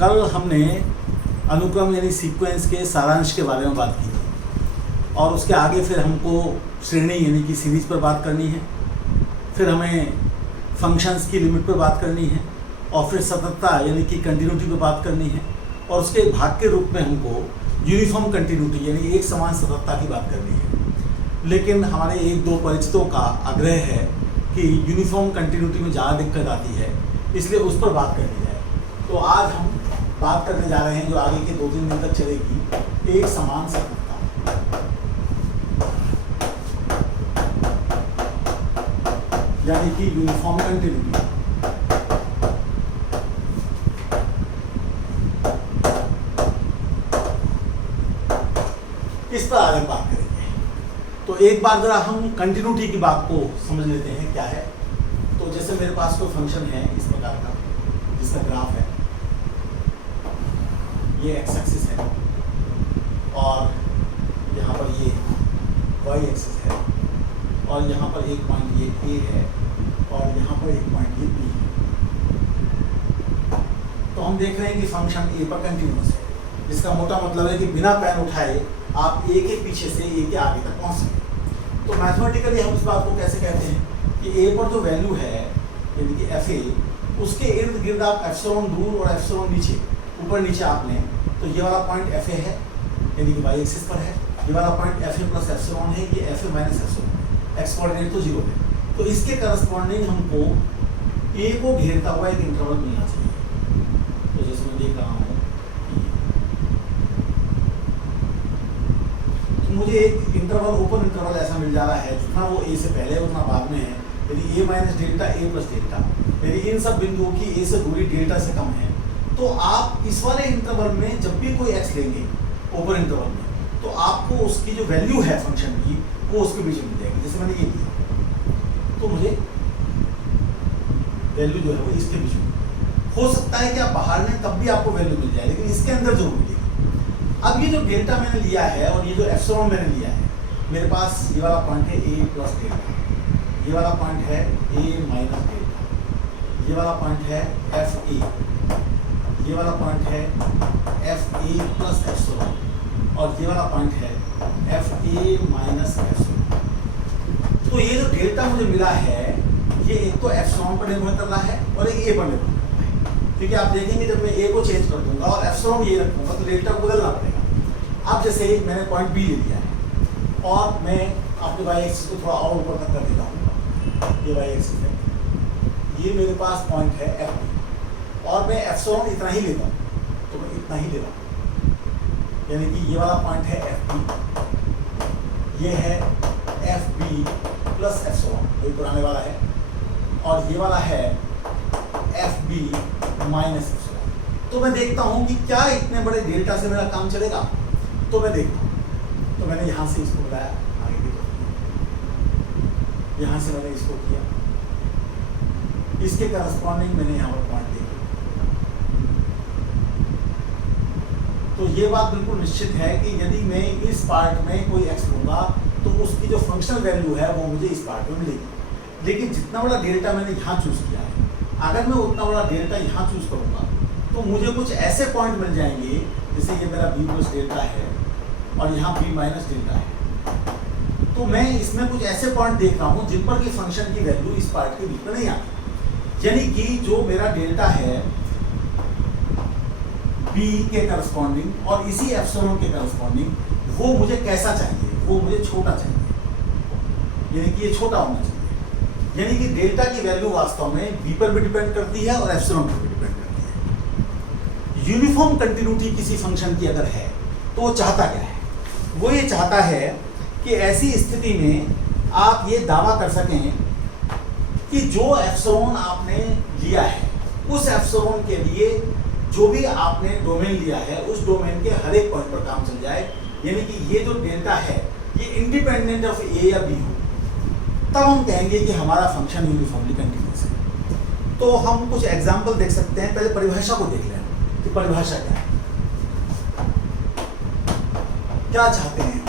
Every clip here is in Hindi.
कल हमने अनुक्रम यानी सीक्वेंस के सारांश के बारे में बात की थी और उसके आगे फिर हमको श्रेणी यानी कि सीरीज पर बात करनी है, फिर हमें फंक्शंस की लिमिट पर बात करनी है और फिर सततता यानी कि कंटिन्यूटी पर बात करनी है और उसके भाग के रूप में हमको यूनिफॉर्म कंटिन्यूटी यानी एक समान सततता की बात करनी है। लेकिन हमारे एक दो परिचितों का आग्रह है कि यूनिफॉर्म कंटिन्यूटी में ज़्यादा दिक्कत आती है, इसलिए उस पर बात करनी जाए। तो आज हम बात करने जा रहे हैं जो आगे के 2-3 दिन तक चलेगी, एक समान सततता यानी कि यूनिफॉर्म कंटिन्यूटी। इस पर आगे बात करेंगे। तो एक बार जरा हम कंटिन्यूटी की बात को समझ लेते हैं क्या है। तो जैसे मेरे पास कोई फंक्शन है इस प्रकार का जिसका ग्राफ है, ये एक्स एक्सिस है और यहाँ पर ये वाई एक्सिस है और यहाँ पर एक पॉइंट ये ए है और यहाँ पर एक पॉइंट ये बी है। तो हम देख रहे हैं कि फंक्शन ए पर कंटिन्यूअस है, जिसका मोटा मतलब है कि बिना पेन उठाए आप ए के पीछे से ए के आगे तक पहुँच सकते। तो मैथमेटिकली हम इस बात को कैसे कहते हैं कि ए पर जो वैल्यू है यानी कि एफ ए, उसके इर्द गिर्द आप एप्सिलॉन दूर और एप्सिलॉन नीचे ऊपर नीचे आप लें तो ये वाला पॉइंट एफ ए है यानी कि वाई एक्सिस पर है, ये वाला point F A plus epsilon है, ये एफ ए माइनस एप्सिलॉन है, एक्स कोऑर्डिनेट तो 0 है। तो इसके करस्पॉन्डिंग हमको ए को घेरता हुआ एक इंटरवल मिलना चाहिए। तो जैसे मैं देख रहा हूँ तो मुझे एक इंटरवल ओपन इंटरवल ऐसा मिल जा रहा है जितना वो ए से पहले उतना बाद में है, यदि ए minus delta A plus delta, यदि इन सब बिंदुओं की ए से दूरी डेल्टा से कम है तो आप इस वाले इंटरवल में जब भी कोई एक्स लेंगे ओपन इंटरवल में तो आपको उसकी जो वैल्यू है फंक्शन की वो उसके बीच में मिल जाएगी। जैसे मैंने ये दिया तो मुझे वैल्यू जो है वो इसके बीच में, हो सकता है कि आप बाहर में तब भी आपको वैल्यू मिल जाए लेकिन इसके अंदर जरूर मिलेगी। अब ये जो डेल्टा मैंने लिया है और ये जो एप्सिलॉन मैंने लिया है, मेरे पास ये वाला पॉइंट है ए प्लस डेल्टा, ये वाला पॉइंट है ए माइनस डेल्टा, ये वाला पॉइंट है एफ ए, ये वाला पॉइंट है एफ ए प्लस एप्सिलॉन और ये वाला पॉइंट है एफ ए माइनस एप्सिलॉन। तो ये जो डेल्टा मुझे मिला है ये एक तो एप्सिलॉन पर निर्भर कर रहा है और एक ए पर निर्भर कर रहा है, क्योंकि आप देखेंगे जब मैं ए को चेंज कर दूंगा और एप्सिलॉन ये रखूंगा तो डेल्टा को बदलना पड़ेगा। अब जैसे मैंने पॉइंट बी ले लिया है और मैं अपने वाई एक्सिस को थोड़ा और ऊपर तक कर देता हूँ, ये वाई एक्सिस है, ये मेरे पास पॉइंट है एफ बी और मैं एप्सिलॉन इतना ही लेता हूँ तो मैं इतना ही ले रहा हूँ, यानी कि ये वाला पॉइंट है एफ बी, ये है एफ बी प्लस एप्सिलॉन वही पुराने वाला है और ये वाला है एफ बी माइनस एप्सिलॉन। तो मैं देखता हूँ कि क्या इतने बड़े डेल्टा से मेरा काम चलेगा। तो मैं देखता हूँ, तो मैंने यहाँ से इसको बुलाया आगे की तरफ, यहाँ से मैंने इसको किया, इसके करस्पॉन्डिंग मैंने यहाँ पर पॉइंट देखा। तो ये बात बिल्कुल निश्चित है कि यदि मैं इस पार्ट में कोई एक्स लूँगा तो उसकी जो फंक्शनल वैल्यू है वो मुझे इस पार्ट में मिलेगी। लेकिन जितना बड़ा डेल्टा मैंने यहाँ चूज़ किया है, अगर मैं उतना बड़ा डेल्टा यहाँ चूज़ करूँगा तो मुझे कुछ ऐसे पॉइंट मिल जाएंगे, जैसे ये मेरा बी प्लस डेल्टा है और यहाँ बी माइनस डेल्टा है। तो मैं इसमें कुछ ऐसे पॉइंट देख रहा हूँ जिन पर कि फंक्शन की वैल्यू इस पार्ट के बीच में नहीं आती, यानी कि जो मेरा डेल्टा है बी के करस्पॉन्डिंग और इसी एप्सिलॉन के करस्पॉन्डिंग वो मुझे कैसा चाहिए, वो मुझे छोटा चाहिए, यानी कि ये छोटा होना चाहिए। यानी कि डेल्टा की वैल्यू वास्तव में बी पर भी डिपेंड करती है और एप्सिलॉन पर भी डिपेंड करती है। यूनिफॉर्म कंटिन्यूटी किसी फंक्शन की अगर है तो वो चाहता क्या है, वो ये चाहता है कि ऐसी स्थिति में आप ये दावा कर सकें कि जो एप्सिलॉन आपने लिया है उस एप्सिलॉन के लिए जो भी आपने डोमेन लिया है उस डोमेन के हर एक पॉइंट पर काम चल जाए, यानी कि ये जो डेल्टा है ये इंडिपेंडेंट ऑफ ए या बी हो, तब हम कहेंगे कि हमारा फंक्शन यूनिफॉर्मली कंटिन्यूअस है। तो हम कुछ एग्जांपल देख सकते हैं, पहले परिभाषा को देख लें कि परिभाषा क्या है, क्या चाहते हैं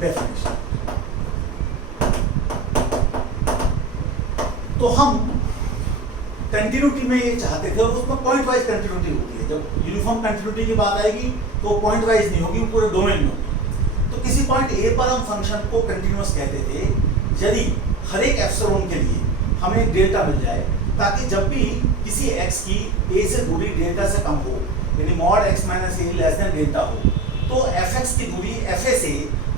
डेफिनेशन। तो हम कंटिन्यूटी में ये चाहते थे, और उसमें पॉइंट वाइज कंटिन्यूटी होती है। जब यूनिफॉर्म कंटिन्यूटी की बात आएगी तो वो पॉइंट वाइज नहीं होगी, वो पूरे डोमेन में होगी। तो किसी पॉइंट ए पर हम फंक्शन को कंटिन्यूअस कहते थे यदि हर एक एप्सिलॉन के लिए हमें एक डेल्टा मिल जाए, ताकि जब भी किसी x की a से दूरी डेल्टा से कम हो, यानी मॉड x माइनस ए लेस देन डेल्टा हो, तो fx की दूरी fa से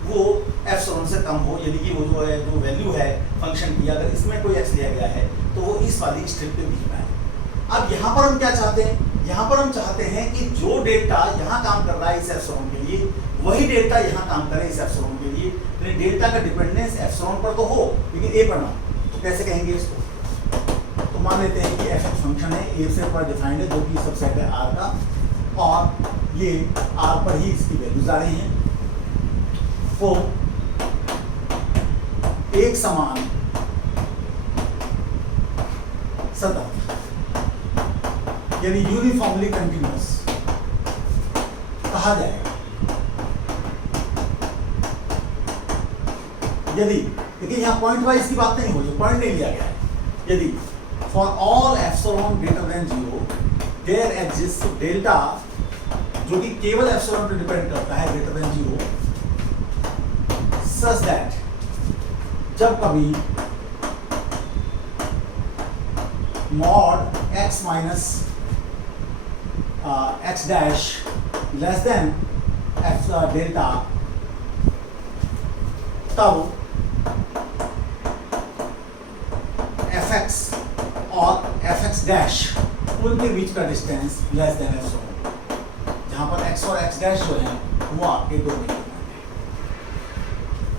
वो एप्सिलॉन से कम हो, यानी कि वो जो है जो वैल्यू है फंक्शन की, अगर इसमें कोई x लिया गया है तो वो इस वाली स्ट्रिप पे बीच में आए। अब यहाँ पर हम क्या चाहते हैं, यहाँ पर हम चाहते हैं कि जो डेल्टा यहाँ काम कर रहा है इस एप्सिलॉन के लिए, वही डेल्टा यहाँ काम करे इस एप्सिलॉन के लिए। यानी डेल्टा का डिपेंडेंस एप्सिलॉन पर तो हो लेकिन a पर ना हो। तो कैसे कहेंगे इसको, तो मान लेते हैं कि f फंक्शन है a से पर डिफाइंड है, जो कि सबसेट है r का, और ये r पर ही इसकी वैल्यूज आ रही हैं। तो एक समान सतह यानी यूनिफॉर्मली कंटिन्यूअस कहा जाएगा यदि, देखिए यहाँ पॉइंट वाइज की बात नहीं हो रही, पॉइंट नहीं लिया गया है। यदि for all epsilon greater than 0 there exist delta, जो कि केवल एप्सिलॉन पर डिपेंड करता है, ग्रेटर देन 0, सच दैट जब कभी mod x minus x dash less than f delta, तब fx और fx डैश उनके बीच का डिस्टेंस लेस देन एप्सिलॉन, जहां पर x और x डैश जो है वो आपके डोमेन में।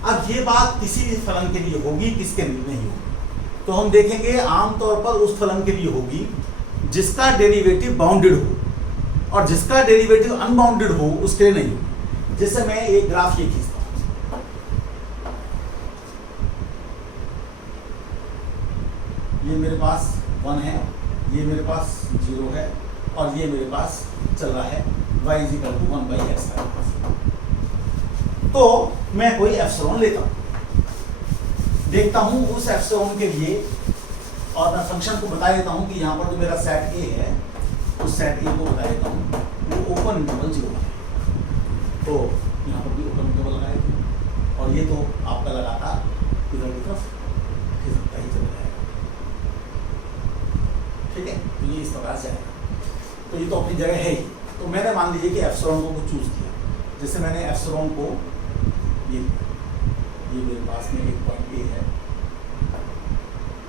अब ये बात किसी भी फलन के लिए होगी, किसके लिए नहीं होगी, तो हम देखेंगे आमतौर पर उस फलन के लिए होगी जिसका डेरिवेटिव बाउंडेड हो, और जिसका डेरिवेटिव अनबाउंडेड हो उसके लिए नहीं होगी। जैसे मैं एक ग्राफ ये खींचता हूं, ये मेरे पास 1 है, ये मेरे पास 0 है, और ये मेरे पास चल रहा है y = 1/x। तो मैं कोई एप्सिलॉन लेता हूं, देखता हूं उस एप्सिलॉन के लिए, और मैं फंक्शन को बता देता हूं कि यहाँ पर जो मेरा सेट ए है उस सेट ए को बता देता हूं वो ओपन इंटरवल 0 है। तो यहाँ पर भी ओपन इंटरवल लगाए थे, और ये तो आपका लगातार इधर की तरफ खिसकता ही चला जाएगा, ठीक है। तो ये इस प्रकार से आएगा, तो ये तो अपनी जगह है ही। तो मैंने मान लीजिए कि एप्सिलॉन को चूज किया, जैसे मैंने एप्सिलॉन को ये मेरे पास में एक पॉइंट ए है,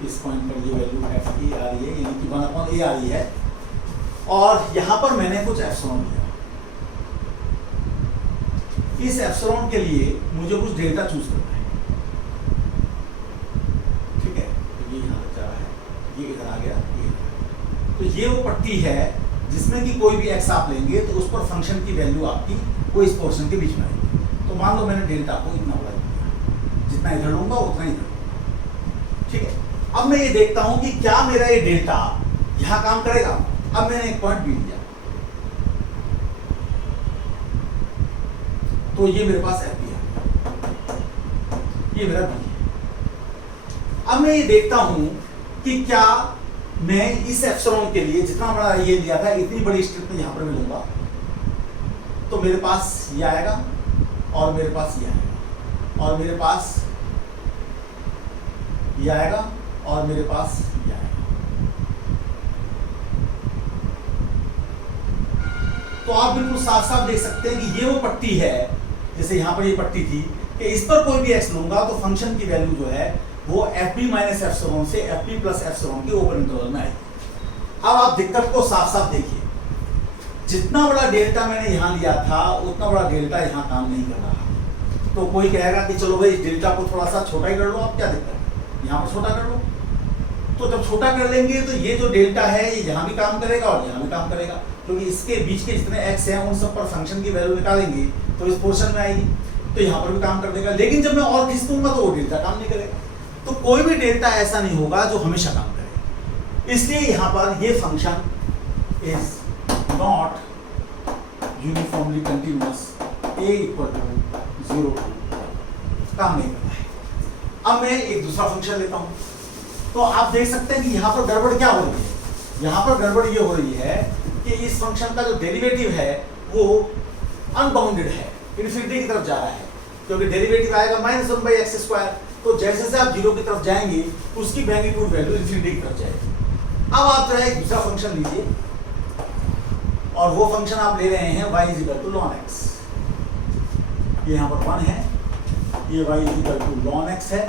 इस पॉइंट पर ये वैल्यू एफ ए आ रही है, यानी कि 1/a आ रही है, और यहाँ पर मैंने कुछ एप्सिलॉन लिया। इस एप्सिलॉन के लिए मुझे कुछ डेल्टा चूज करना है, ठीक है। तो ये यहाँ तक जा रहा है, ये इधर आ गया, ये तो ये वो पट्टी है जिसमें कि कोई भी एक्स आप लेंगे तो उस पर फंक्शन की वैल्यू आपकी कोई इस पोर्शन के बीच में आएगी। तो मान लो मैंने डेल्टा को इतना बड़ा लिया, जितना इधर लूंगा उतना इधर, ठीक है। अब मैं ये देखता हूं कि क्या मेरा ये डेल्टा यहां काम करेगा। अब मैंने एक पॉइंट बी लिया, तो ये मेरे पास एफ बी है, ये मेरा बी है। अब मैं ये देखता हूं कि क्या मैं इस एप्सिलॉन के लिए जितना बड़ा ये लिया था, इतनी बड़ी स्ट्रिप में यहां पर मिलूंगा, तो मेरे पास ये आएगा, और मेरे पास ये आएगा, और मेरे पास ये आएगा, और मेरे पास ये आएगा। तो आप बिल्कुल साफ साफ देख सकते हैं कि ये वो पट्टी है, जैसे यहां पर ये पट्टी थी कि इस पर कोई भी एक्स लूंगा तो फंक्शन की वैल्यू जो है वो एफ बी माइनस एप्सिलॉन से एफ बी प्लस एप्सिलॉन की ओपन इंटरवल में आएगी। अब आप दिक्कत को साफ साफ देखिए, जितना बड़ा डेल्टा मैंने यहाँ लिया था उतना बड़ा डेल्टा यहाँ काम नहीं कर रहा। तो कोई कहेगा कि चलो भाई डेल्टा को थोड़ा सा छोटा ही कर लो, आप क्या दिक्कत है, यहाँ पर छोटा कर लो। तो जब छोटा कर लेंगे तो ये जो डेल्टा है ये यहाँ भी काम करेगा और यहाँ भी काम करेगा, क्योंकि इसके बीच के जितने एक्स हैं उन सब पर फंक्शन की वैल्यू निकालेंगे तो इस पोर्शन में आएगी, तो यहाँ पर भी काम कर देगा। लेकिन जब मैं और खींच दूंगा तो वो डेल्टा काम नहीं करेगा। तो कोई भी डेल्टा ऐसा नहीं होगा जो हमेशा काम करे, इसलिए यहाँ पर ये function is not uniformly continuous a = 0 काम नहीं करता है। अब मैं एक दूसरा फंक्शन लेता हूं, तो आप देख सकते हैं कि यहाँ पर गड़बड़ क्या हो रही है। यहाँ पर गड़बड़ ये हो रही है कि इस फंक्शन का जो डेरिवेटिव है वो अनबाउंडेड है, इन्फिनिटी की तरफ जा रहा है, क्योंकि डेरिवेटिव आएगा -1/x²। तो जैसे जैसे आप 0 की तरफ जाएंगे उसकी मैग्नीट्यूड वैल्यू इन्फिनिटी की तरफ जाएगी। अब आप जो है एक दूसरा फंक्शन लीजिए और वो फंक्शन आप ले रहे हैं y ln x। ये यहाँ पर 1 है, ये y ln x है,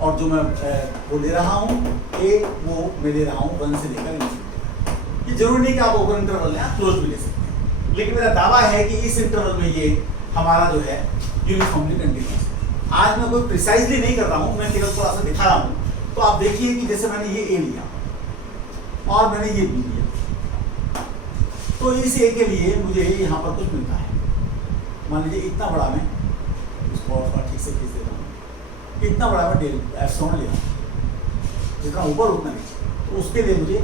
और जो मैं वो ले रहा हूँ a, वो मैं ले रहा हूँ 1 से लेकर इन्फिनिटी। ये जरूरी नहीं कि आप ओपन इंटरवल लें, आप क्लोज भी ले सकते हैं, लेकिन मेरा दावा है कि इस इंटरवल में ये हमारा जो है यूनिफॉर्मली कंटिन्यूअस है। आज मैं कोई प्रिसाइजली नहीं कर रहा हूँ, मैं केवल थोड़ा सा दिखा रहा हूँ। तो आप देखिए कि जैसे मैंने ये a लिया और मैंने ये b लिया, तो इस a के लिए मुझे यहाँ पर कुछ मिलता है। मान लीजिए इतना बड़ा, मैं इसको और थोड़ा ठीक से खींच देता हूँ, इतना बड़ा मैं एप्सिलॉन ले रहा हूँ, जितना ऊपर उतना नीचे। तो उसके लिए मुझे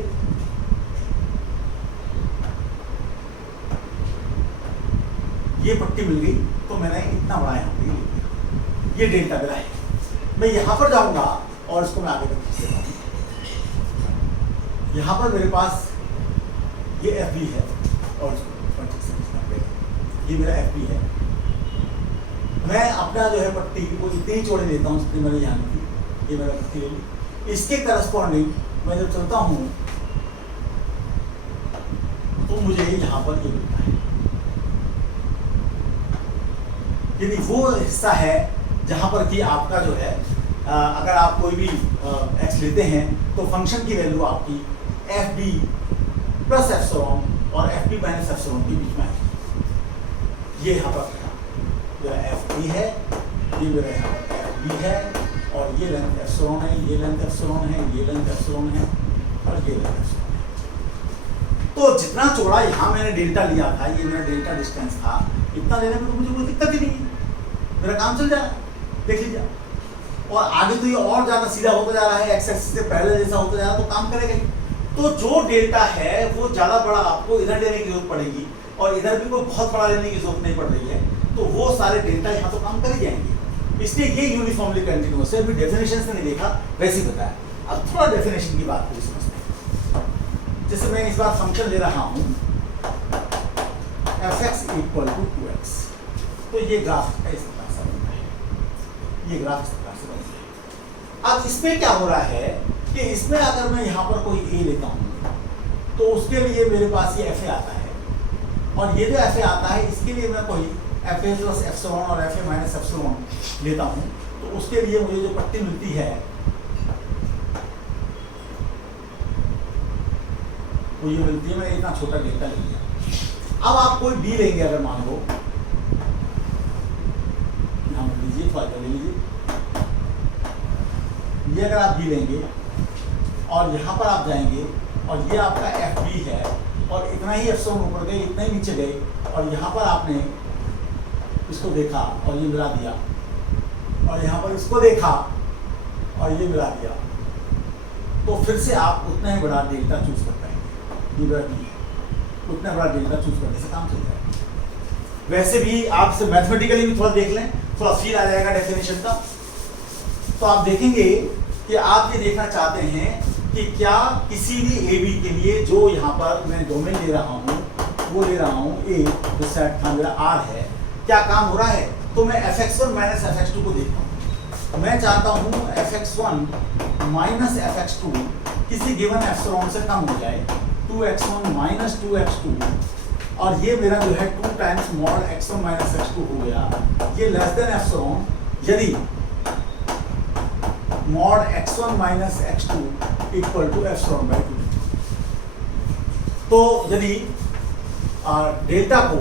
ये पट्टी मिल गई, तो मैंने इतना बड़ा यहाँ पे ये डेल्टा मेरा है। मैं यहाँ पर जाऊँगा और इसको मैं आगे तक खींच देता हूँ। यहाँ पर मेरे पास ये FB है और इसको ठीक से खींचना पड़ेगा। ये मेरा FB है। मैं अपना जो है पट्टी वो इतनी ही चौड़ी लेता हूँ जितनी मैंने यहाँ की। ये मेरा पट्टी ले ली, इसके करस्पॉन्डिंग मैं जब चलता हूँ तो मुझे यहाँ पर ये मिलता है। यदि वो हिस्सा है जहाँ पर कि आपका जो है अगर आप कोई भी x लेते हैं तो फंक्शन की वैल्यू आपकी FB प्लस एप्सिलॉन और FB माइनस एप्सिलॉन के बीच में है। ये यहाँ पर मेरा FB है, ये मेरा यहाँ पर FB है, और ये लेंथ एप्सिलॉन है, ये लेंथ एप्सिलॉन है, ये लेंथ एप्सिलॉन है, और ये लेंथ एप्सिलॉन है। तो जितना चौड़ा यहाँ मैंने डेल्टा लिया था, ये मेरा डेल्टा डिस्टेंस था, इतना लेने में तो मुझे कोई दिक्कत ही नहीं, मेरा काम चल जाएगा। देख लीजिए, और आगे तो ये और ज़्यादा सीधा होता जा रहा है, एक्स एक्सिस से पहले जैसा होता जा रहा है, तो काम करेगा ही। तो जो डेल्टा है वो ज़्यादा बड़ा आपको इधर लेने की जरूरत पड़ेगी, और इधर भी कोई बहुत बड़ा लेने की जरूरत नहीं पड़ रही है, तो वो सारे डेल्टा यहाँ तो काम कर ही जाएंगे। इसलिए ये यूनिफॉर्मली कंटिन्यूअस है। अभी डेफिनेशन से नहीं देखा, वैसे ही बताया। अब थोड़ा डेफिनेशन की बात पूरी समझते हैं। जैसे मैं इस बार फंक्शन ले रहा हूँ fx = 2x, तो ये ग्राफ इस प्रकार से बनता है, ये ग्राफ इस प्रकार से बनता है। अब इसमें क्या हो रहा है कि इसमें अगर मैं यहाँ पर कोई a लेता हूँ तो उसके लिए मेरे पास ये fa आता है, और ये जो fa आता है इसके लिए मैं कोई fa प्लस एप्सिलॉन और fa माइनस एप्सिलॉन लेता हूँ, तो उसके लिए मुझे जो पट्टी मिलती है वो ये मिलती है। मैंने इतना छोटा डेल्टा ले लिया। अब आप कोई b लेंगे, अगर मान लो यहाँ पर लीजिए, थोड़ा ले लीजिए, ये अगर आप b लेंगे और यहाँ पर आप जाएंगे और ये आपका FB है, और इतना ही एप्सिलॉन ऊपर गए, इतना ही नीचे गए, और यहाँ पर आपने इसको देखा और ये मिला दिया, और यहाँ पर इसको देखा और ये मिला दिया, तो फिर से आप उतना ही बड़ा डेल्टा चूज कर पाएंगे। ये बड़ा b है, उतना बड़ा डेल्टा चूज करने से काम चल जाएगा। वैसे भी आप से मैथमेटिकली भी थोड़ा देख लें, थोड़ा फील आ जाएगा डेफिनेशन का। तो आप देखेंगे कि आप ये देखना चाहते हैं कि क्या किसी भी AB के लिए जो यहाँ पर मैं डोमेन ले रहा हूँ, वो ले रहा हूँ A, जो सेट था मेरा R है, क्या काम हो रहा है। तो मैं fx1 माइनस fx2 को देखता हूँ। मैं चाहता हूँ fx1 माइनस fx2 किसी गिवन एप्सिलॉन से कम हो जाए, 2x1 माइनस 2x2, और ये मेरा जो है 2 times mod x1 minus x2 हो गया। ये लेस देन एप्सिलॉन यदि mod x1 minus x2 equal to epsilon by 2। तो यदि डेल्टा को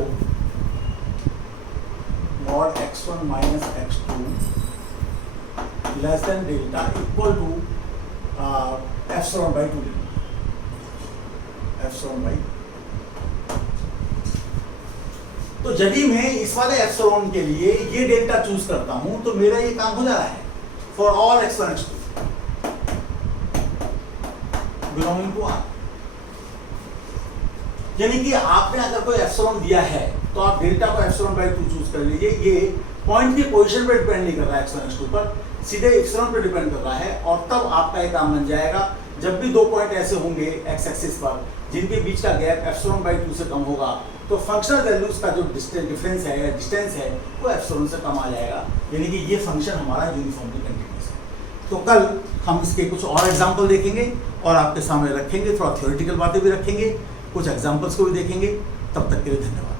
mod x1 minus x2 less than delta equal to epsilon by 2 लेना, एप्सिलॉन बाई। तो यदि मैं इस वाले एप्सिलॉन के लिए ये डेल्टा चूज करता हूं तो मेरा ये काम हो जा रहा है for all x1 x2 belonging to R। यानी कि आपने अगर कोई एप्सिलॉन दिया है तो आप डेल्टा को एप्सिलॉन बाई 2 चूज कर लीजिए। ये पॉइंट की पोजीशन पे डिपेंड नहीं कर रहा है x1 x2 पर, सीधे एप्सिलॉन पे डिपेंड कर रहा है, और तब आपका ये काम बन जाएगा जब भी 2 पॉइंट ऐसे होंगे एक्स एक्सिस पर जिनके बीच का गैप एप्सिलॉन बाई 2 से कम होगा, तो फंक्शनल वैल्यूज का जो डिफरेंस है या डिस्टेंस है वो एप्सिलॉन से कम आ जाएगा, यानी कि ये फंक्शन हमारा यूनिफॉर्मली कंटिन्यूअस है। तो कल हम इसके कुछ और एग्जाम्पल देखेंगे और आपके सामने रखेंगे, थोड़ा थ्योरेटिकल बातें भी रखेंगे, कुछ एग्जाम्पल्स को भी देखेंगे। तब तक के लिए धन्यवाद।